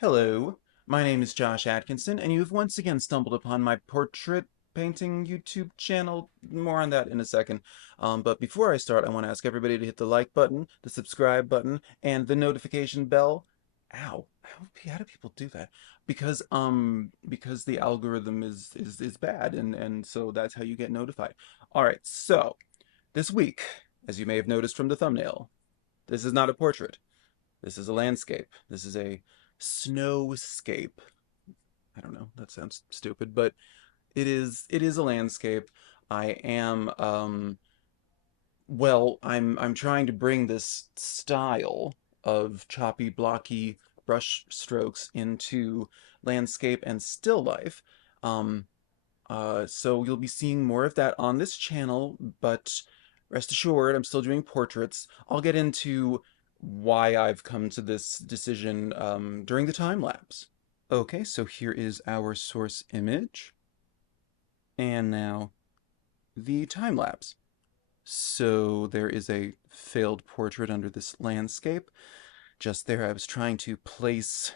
Hello, my name is Josh Atkinson, and you have once again stumbled upon my portrait painting YouTube channel. More on that in a second. But before I start, I want to ask everybody to hit the like button, the subscribe button, and the notification bell. Ow, how do people do that? Because the algorithm is bad, and so that's how you get notified. All right, so this week, as you may have noticed from the thumbnail, this is not a portrait. This is a landscape. This is a snowscape. I don't know, that sounds stupid, but it is a landscape. I am I'm trying to bring this style of choppy, blocky brush strokes into landscape and still life. Um, so you'll be seeing more of that on this channel, but rest assured, I'm still doing portraits. I'll get into why I've come to this decision during the time lapse. Okay, so here is our source image, and now the time lapse. So there is a failed portrait under this landscape. Just there, I was trying to place,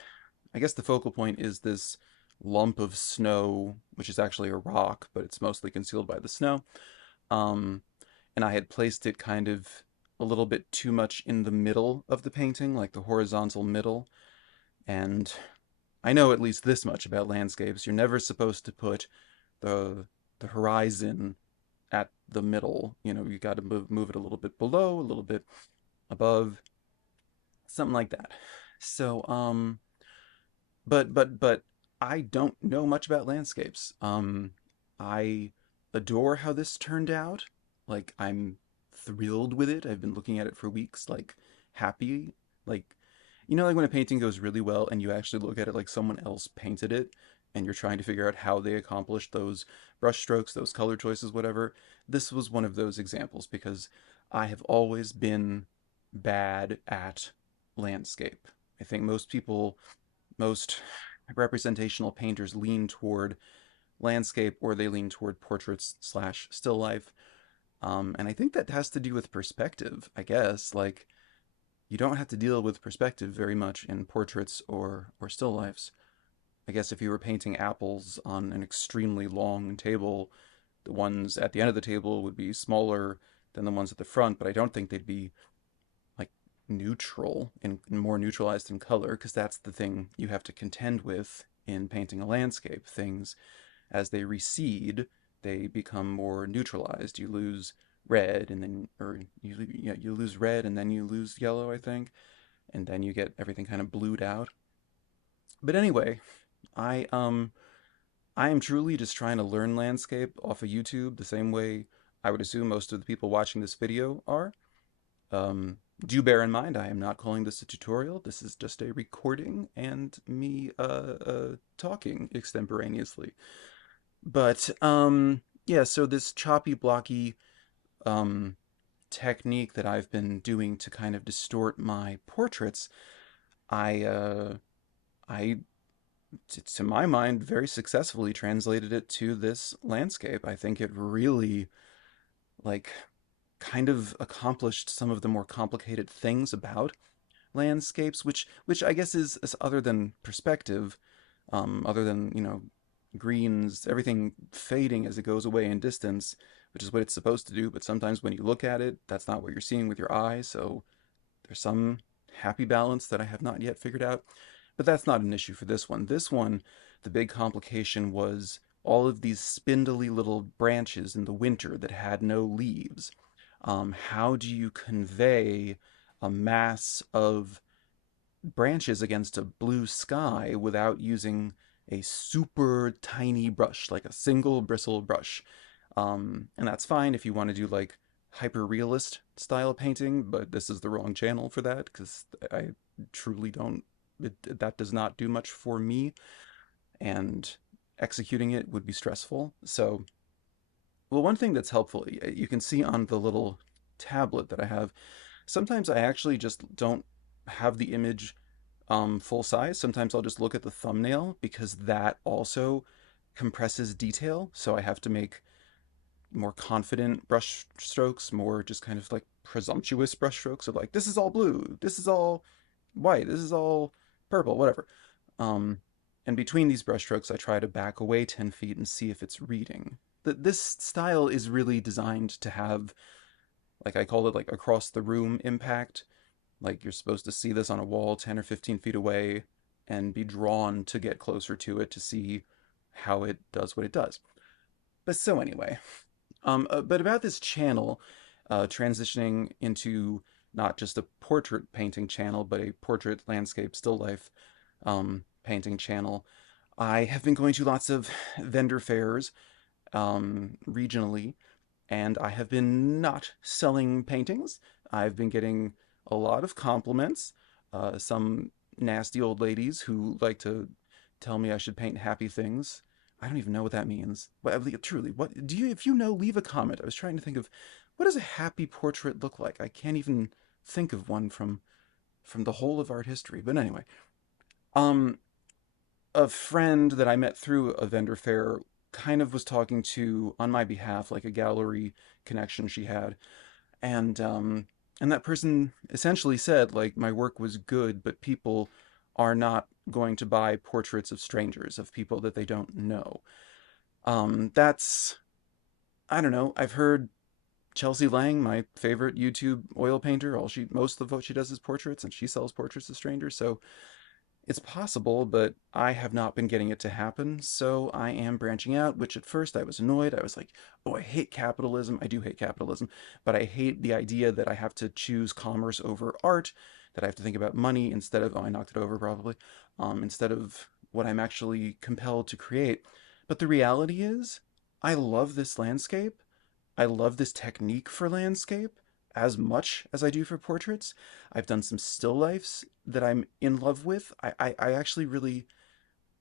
I guess the focal point is this lump of snow, which is actually a rock, but it's mostly concealed by the snow. Um, and I had placed it kind of a little bit too much in the middle of the painting, like the horizontal middle. And I know at least this much about landscapes. You're never supposed to put the the horizon at the middle. You got to move it a little bit below, a little bit above, something like that. So, but I don't know much about landscapes. I adore how this turned out. Like I'm thrilled with it. I've been looking at it for weeks, like happy. Like like when a painting goes really well and you actually look at it like someone else painted it and you're trying to figure out how they accomplished those brush strokes, those color choices, whatever. This was one of those examples because I have always been bad at landscape. I think most representational painters lean toward landscape or they lean toward portraits slash still life. And I think that has to do with perspective, I guess. Like, you don't have to deal with perspective very much in portraits or still lifes. I guess if you were painting apples on an extremely long table, the ones at the end of the table would be smaller than the ones at the front, but I don't think they'd be like neutral and more neutralized in color because that's the thing you have to contend with in painting a landscape. Things as they recede, they become more neutralized. You lose red and then or you lose red and then you lose yellow, I think, and then you get everything kind of blued out. But anyway, I um I am truly just trying to learn landscape off of YouTube the same way I would assume most of the people watching this video are. Um, do bear in mind, I am not calling this a tutorial. This is just a recording and me talking extemporaneously. But yeah, so this choppy, blocky um, technique that I've been doing to kind of distort my portraits, I I to my mind very successfully translated it to this landscape. I think it really like kind of accomplished some of the more complicated things about landscapes, which I guess is other than perspective, other than greens, everything fading as it goes away in distance, which is what it's supposed to do. But sometimes when you look at it, that's not what you're seeing with your eyes. So there's some happy balance that I have not yet figured out. But that's not an issue for this one. This one, the big complication was all of these spindly little branches in the winter that had no leaves. How do you convey a mass of branches against a blue sky without using a super tiny brush, like a single bristle brush? And that's fine if you want to do like hyper realist style painting, but this is the wrong channel for that because I truly don't. That does not do much for me, and executing it would be stressful. So, well, one thing that's helpful, you can see on the little tablet that I have, sometimes I actually just don't have the image full size. Sometimes I'll just look at the thumbnail because that also compresses detail. So I have to make more confident brush strokes, more just kind of like presumptuous brush strokes of like, this is all blue, this is all white, this is all purple, whatever. Um, and between these brushstrokes, I try to back away 10 feet and see if it's reading. This style is really designed to have, like I call it, like across the room impact. Like you're supposed to see this on a wall 10 or 15 feet away and be drawn to get closer to it to see how it does what it does. But so anyway, but about this channel, transitioning into not just a portrait painting channel, but a portrait landscape still life painting channel. I have been going to lots of vendor fairs regionally, and I have been not selling paintings. I've been getting a lot of compliments. Some nasty old ladies who like to tell me I should paint happy things. I don't even know what that means. But truly, what do you? If you know, leave a comment. I was trying to think of what does a happy portrait look like. I can't even think of one from the whole of art history. But anyway, um, a friend that I met through a vendor fair kind of was talking to on my behalf, like a gallery connection she had, and that person essentially said like my work was good, but people are not going to buy portraits of strangers, of people that they don't know. That's I don't know. I've heard Chelsea Lang, my favorite YouTube oil painter, all she most of what she does is portraits, and she sells portraits to strangers. So it's possible, but I have not been getting it to happen, so I am branching out, which at first I was annoyed. I was like, oh, I hate capitalism. I do hate capitalism, but I hate the idea that I have to choose commerce over art, that I have to think about money instead of, oh, I knocked it over probably, instead of what I'm actually compelled to create. But the reality is, I love this landscape. I love this technique for landscape as much as I do for portraits. I've done some still lifes that I'm in love with. I actually really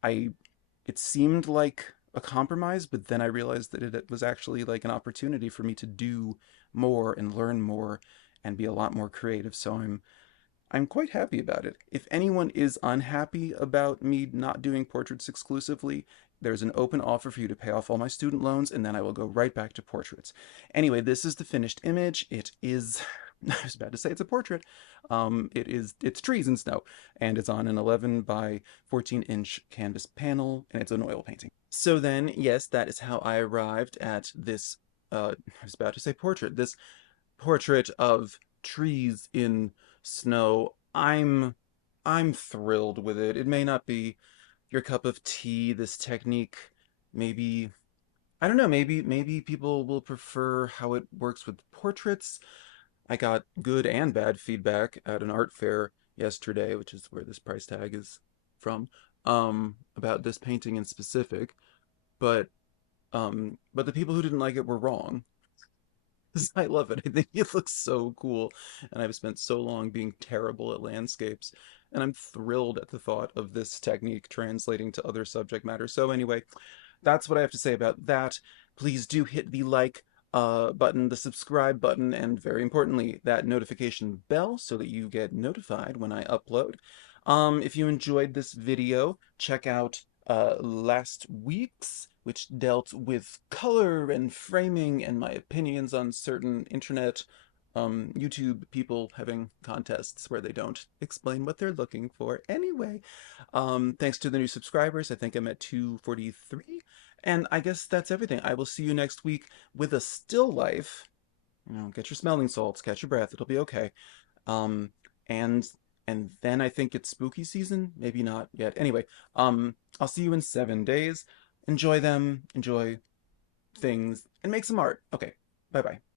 I it seemed like a compromise, but then I realized that it was actually like an opportunity for me to do more and learn more and be a lot more creative. So I'm quite happy about it. If anyone is unhappy about me not doing portraits exclusively, there's an open offer for you to pay off all my student loans, and then I will go right back to portraits. Anyway, this is the finished image. It is, I was about to say it's a portrait. It's trees and snow, and it's on an 11 by 14-inch canvas panel, and it's an oil painting. So then, yes, that is how I arrived at this, I was about to say portrait, this portrait of trees in snow. I'm thrilled with it. It may not be your cup of tea, this technique. Maybe I don't know, maybe people will prefer how it works with portraits. I got good and bad feedback at an art fair yesterday, which is where this price tag is from, about this painting in specific, but but the people who didn't like it were wrong. I love it. I think it looks so cool. And I've spent so long being terrible at landscapes. And I'm thrilled at the thought of this technique translating to other subject matter. So, anyway, that's what I have to say about that. Please do hit the like button, the subscribe button, and very importantly, that notification bell so that you get notified when I upload. If you enjoyed this video, check out last week's, which dealt with color and framing and my opinions on certain internet YouTube people having contests where they don't explain what they're looking for. Anyway, thanks to the new subscribers. I think I'm at 243. And I guess that's everything. I will see you next week with a still life. You know, get your smelling salts, catch your breath. It'll be okay. Um, and and then I think it's spooky season. Maybe not yet. Anyway, I'll see you in 7 days. Enjoy them. Enjoy things and make some art. Okay. Bye bye.